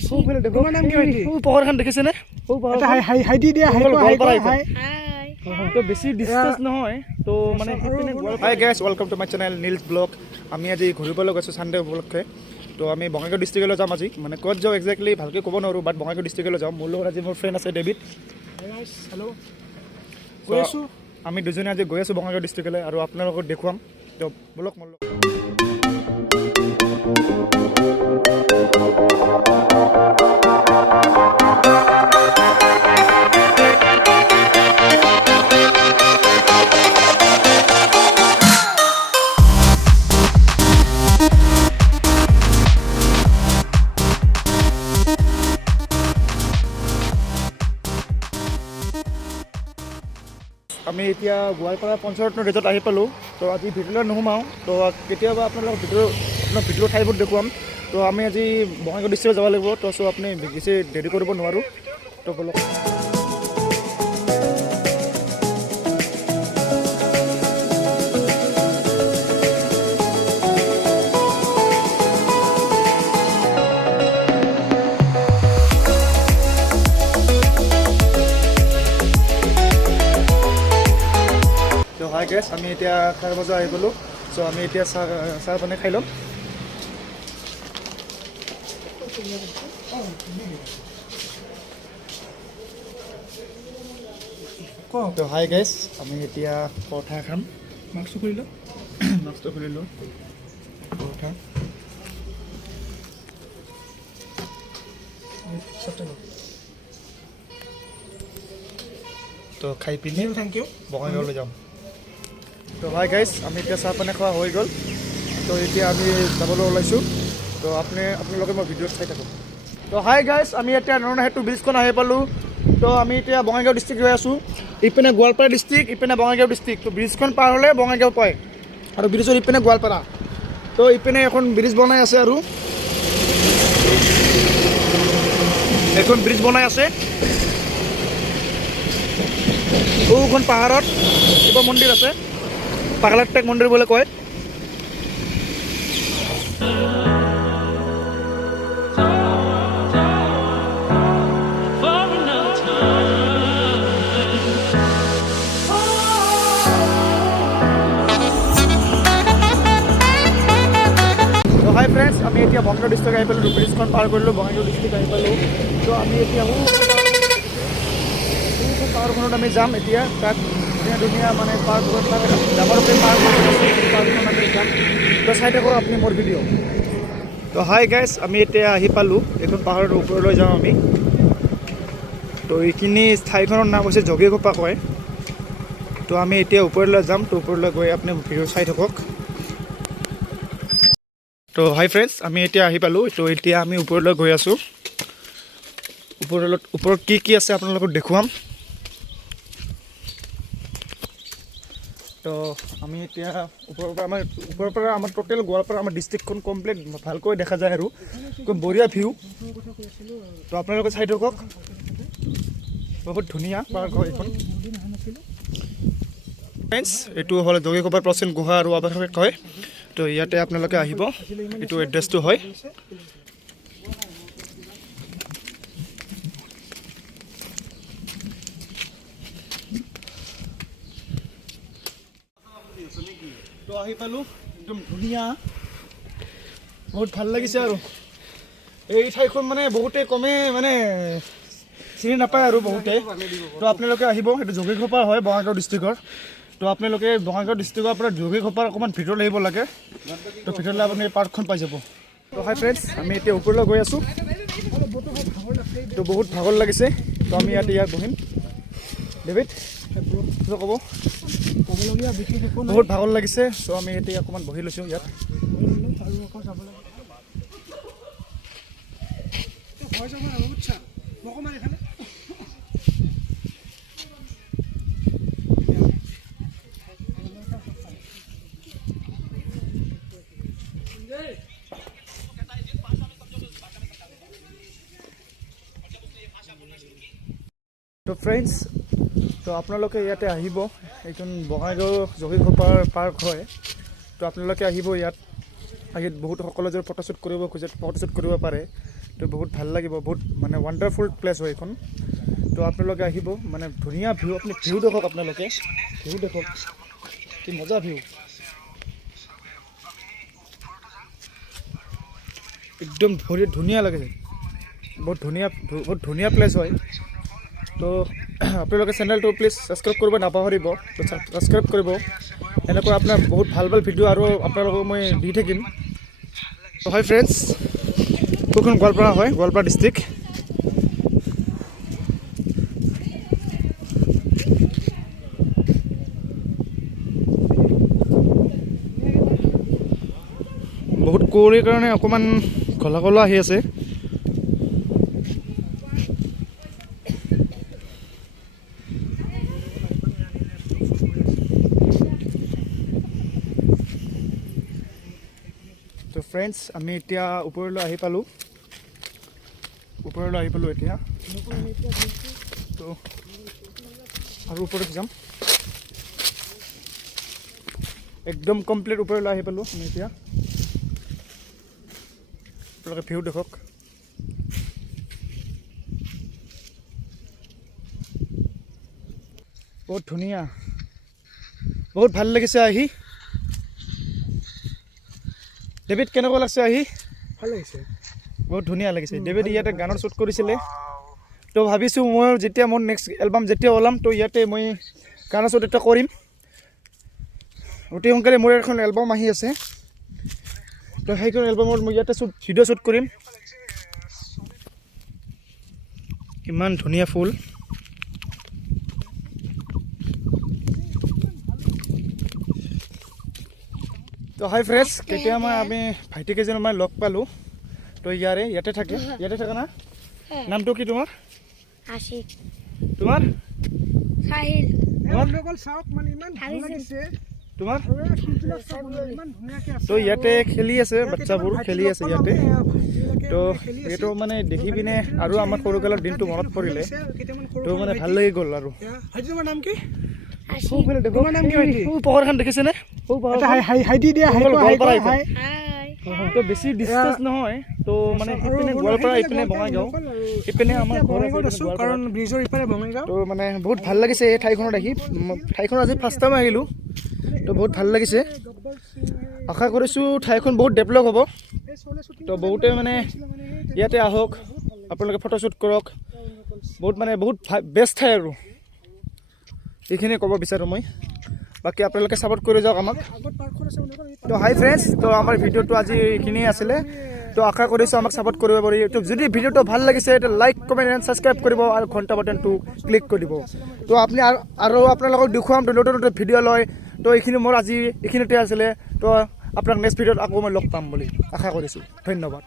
তোমাৰ নাম কি ভাইটি পোহৰখন দেখিছেনে এটা হাই দি দিয়া হাই তো বেছি ডিষ্টেন্স নহয় তো মানে hi guys welcome to my channel নীলছ ব্লগ আমি আজি ঘূৰিবলৈ গৈছোঁ ছানডে উপলক্ষে তো আমি বঙাইগাঁও ডিষ্ট্ৰিক্টলৈ যাম আজি মানে ক'ত যাওঁ একজেক্টলি ভালকৈ ক'ব নোৱাৰোঁ বাট বঙাইগাঁও ডিষ্ট্ৰিক্টলৈ যাওঁ মোৰ লগত আজি মোৰ ফ্ৰেণ্ড আছে ডেভিড হেল্ল' গৈ আছোঁ আমি দুজনে আজি গৈ আছোঁ বঙাইগাঁও ডিষ্ট্ৰিক্টলৈ আৰু আপোনালোকক দেখুৱাম তো বলক মোৰ লগত আমি এতিয়া গোৱালপাৰা পঞ্চায়ত ৰেজত আহি পালোঁ তো আজি ভিতৰলৈ নোসোমাওঁ তো কেতিয়াবা আপোনালোকক ভিতৰৰ ঠাইবোৰ দেখুৱাম তো আমি আজি বঙাইগাঁও ডিষ্ট্ৰিক্টত যাব লাগিব তো চ' আপুনি বেছি দেৰি কৰিব নোৱাৰোঁ তো বলক হাই গেছ আমি এতিয়া খাৰ বজাৰ আহি পালোঁ চ' আমি এতিয়া চাহ পানী খাই ল'ম তো হাই গেছ আমি এতিয়া পৰঠা খাম মাস্কটো খুলি লওঁ মাছটো খুলিলোঁ পৰঠা তো খাই পিনি থেংক ইউ বঙাইগাঁৱলৈ যাম তো হাই গাইজ আমি এতিয়া চাহ পানী খোৱা হৈ গ'ল তো এতিয়া আমি যাবলৈ ওলাইছোঁ তো আপোনালোকে মই ভিডিঅ'ত চাই থাকক তো হাই গাইজ আমি এতিয়া নৰনা সেতু ব্ৰিজখন আহি পালোঁ তো আমি এতিয়া বঙাইগাঁও ডিষ্ট্ৰিক্ট গৈ আছোঁ ইপিনে গোৱালপাৰা ডিষ্ট্ৰিক্ট ইপিনে বঙাইগাঁও ডিষ্ট্ৰিক্ট তো ব্ৰিজখন পাৰ হ'লে বঙাইগাঁও পায় আৰু ব্ৰিজৰ ইপিনে গোৱালপাৰা তো ইপিনে এখন ব্ৰিজ বনাই আছে আৰু এখন ব্ৰিজ বনাই আছে ওখন পাহাৰত কিবা মন্দিৰ আছে পাগলাটেক মন্দিৰ বুলি কয় হাই ফ্ৰেণ্ডছ আমি এতিয়া বঙাইগাঁও ডিষ্ট্ৰিক্ট আহি পালোঁ ব্ৰিজখন পাৰ কৰিলোঁ বঙাইগাঁও ডিষ্ট্ৰিক্ট আহি পালোঁ তো আমি এতিয়া পাহাৰখনত আমি যাম এতিয়া তাত ধুনীয়া মানে পাৰ্কখন ডাঙৰকৈ পাৰ্কখন আমি যাম তো চাই থাকক আপুনি মোৰ ভিডিঅ' তো হাই গাইজ আমি এতিয়া আহি পালোঁ এইখন পাহাৰৰ ওপৰলৈ যাওঁ আমি তো এইখিনি ঠাইখনৰ নাম হৈছে জগিঘোপা কয় তো আমি এতিয়া ওপৰলৈ যাম তো ওপৰলৈ গৈ আপুনি ভিডিঅ' চাই থাকক তো হাই ফ্ৰেণ্ডছ আমি এতিয়া আহি পালোঁ তো এতিয়া আমি ওপৰলৈ গৈ আছোঁ ওপৰত কি আছে আপোনালোকক দেখুৱাম তো আমি এতিয়া ওপৰৰ পৰা আমাৰ টোটেল গোৱালপাৰা আমাৰ ডিষ্ট্ৰিক্টখন কমপ্লিট ভালকৈ দেখা যায় আৰু বঢ়িয়া ভিউ তো আপোনালোকে চাই থাকক বহুত ধুনীয়া পাৰ্ক হয় এইখন ফ্ৰেণ্ডছ এইটো হ'ল জগিঘোপাৰ প্ৰাচীন গুহা আৰু আৱাসিক হয় তো ইয়াতে আপোনালোকে আহিব এইটো এড্ৰেছটো হয় তো আহি পালোঁ একদম ধুনীয়া বহুত ভাল লাগিছে আৰু এই ঠাইখন মানে বহুতে কমে মানে চিনি নাপায় আৰু বহুতে তো আপোনালোকে আহিব এইটো জগিঘোপা হয় বঙাইগাঁও ডিষ্ট্ৰিক্টৰ তো আপোনালোকে বঙাইগাঁও ডিষ্ট্ৰিক্টৰ পৰা জগিঘোপাৰ অকণমান ভিতৰলৈ আহিব লাগে তো ভিতৰলৈ আপুনি এই পাৰ্কখন পাই যাব তো হাই ফ্ৰেণ্ডছ আমি এতিয়া ওপৰলৈ গৈ আছোঁ তো বহুত ভাগৰ লাগিছে তো আমি ইয়াত বহিম ডেভিড ক'ব ক'বলগীয়া বিশেষ একো বহুত ভাগৰ লাগিছে চ' আমি এতিয়া অকণমান বহি লৈছোঁ ইয়াত আৰু আকৌ যাব লাগে হৈ যাব আচ্ছা অকণমান এখানে তো ফ্ৰেণ্ডছ তো আপোনালোকে ইয়াতে আহিব এইখন বঙাইগাঁও জগিঘোপাৰ পাৰ্ক হয় তো আপোনালোকে আহিব ইয়াত বহুত সকলো যদি ফটোশ্বুট কৰিব খোজে ফটোশ্বুট কৰিব পাৰে তো বহুত ভাল লাগিব, বহুত মানে ৱাণ্ডাৰফুল প্লেচ হয় এইখন। তো আপোনালোকে আহিব, মানে ধুনীয়া ভিউ, আপুনি ভিউ দেখক, আপোনালোকে ভিউ দেখক, কি মজা ভিউ, একদম ধুনীয়া লাগে, বহুত ধুনীয়া প্লেচ হয়। তো আপোনালোকে চেনেলটো প্লিজ ছাবস্ক্ৰাইব কৰিব নাপাহৰিব, তো ছাবস্ক্ৰাইব কৰিব, এনেকুৱা আপোনাৰ বহুত ভাল ভিডিঅ' আৰু আপোনালোকক মই দি থাকিম। তো হয় ফ্ৰেণ্ডছ, কোনখন গোৱালপাৰা হয়, গোৱালপাৰা ডিষ্ট্ৰিক্ট। বহুত কুঁৱলীৰ কাৰণে অকণমান ঘলা আহি আছে। তো ফ্ৰেণ্ডছ, আমি এতিয়া ওপৰলৈ আহি পালোঁ এতিয়া। তো আৰু ওপৰত যাম, একদম কমপ্লিট ওপৰলৈ আহি পালোঁ আমি এতিয়া। আপোনালোকে ভিউ দেখক, বহুত ধুনীয়া, বহুত ভাল লাগিছে আহি। ডেভিড, কেনেকুৱা লাগিছে আহি? ভাল লাগিছে, বহুত ধুনীয়া লাগিছে। ডেভিড ইয়াতে গানৰ শ্বুট কৰিছিলে। তো ভাবিছোঁ মই যেতিয়া মোৰ নেক্সট এলবাম যেতিয়া ওলাম, তো ইয়াতে মই গানৰ শ্বুট এটা কৰিম। অতি সোনকালে মোৰ এখন এলবাম আহি আছে, তো সেইখন এলবামত মই ইয়াতে ভিডিঅ' শ্বুট কৰিম। কিমান ধুনীয়া ফুল, তো হাই ফ্ৰেণ্ডছ, কেতিয়াবা আমি ভাইটি কেইজনমান লগ পালোঁ। তো ইয়াতে থাকে না? নামটো কি তোমাৰ? আশিক। তোমাৰ? সাহিল। অকল চাওক, মানে ইমান ভাল লাগিছে। তোমাৰ? ইমান ধুনীয়াকৈ আছে। তো ইয়াতে খেলি আছে, বাচ্চাবোৰ খেলি আছে ইয়াতে। তো এইটো মানে দেখি পিনে আৰু আমাৰ সৰুকালৰ দিনটো মনত পৰিলে, তো মানে ভাল লাগি গ'ল। আৰু ভাইটি, তোমাৰ নাম কি? তোমাৰ নাম কি ভাইটি? পোহৰখন দেখিছেনে? তো বেছি ডিষ্টেঞ্চ নহয়, তো মানে ইপিনে গোৱালপাৰা, ইপিনে বঙাইগাঁও, ইপিনে আমাৰ ঘৰ আছে কাৰণ ব্ৰিজৰ ইপাৰে বঙাইগাঁও। তো মানে বহুত ভাল লাগিছে এই ঠাইখনত আহি। ঠাইখনত আজি ফাৰ্ষ্ট টাইম আহিলোঁ, তো বহুত ভাল লাগিছে। আশা কৰিছোঁ ঠাইখন বহুত ডেভেলপ হ'ব। তো বহুতে মানে ইয়াতে আহক, আপোনালোকে ফটোশ্বুট কৰক, বহুত বেষ্ট ঠাই আৰু এইখিনিয়ে ক'ব বিচাৰোঁ মই। বাকী আপোনালোকে ছাপোৰ্ট কৰি যাওক আমাক। তো হাই ফ্ৰেণ্ডছ, তো আমাৰ ভিডিঅ'টো আজি এইখিনিয়ে আছিলে। তো আশা কৰিছোঁ আমাক ছাপোৰ্ট কৰিব পাৰি। তো যদি ভিডিঅ'টো ভাল লাগিছে, তো লাইক, কমেণ্ট এণ্ড ছাবস্ক্ৰাইব কৰিব আৰু ঘণ্টা বাটনটো ক্লিক কৰি দিব। তো আপুনি আৰু আপোনালোকক দেখুৱাম নতুন ভিডিঅ' লয়। তো এইখিনি মোৰ আজি এইখিনিতে আছিলে। তো আপোনাক নেক্সট ভিডিঅ'ত আকৌ মই লগ পাম বুলি আশা কৰিছোঁ। ধন্যবাদ।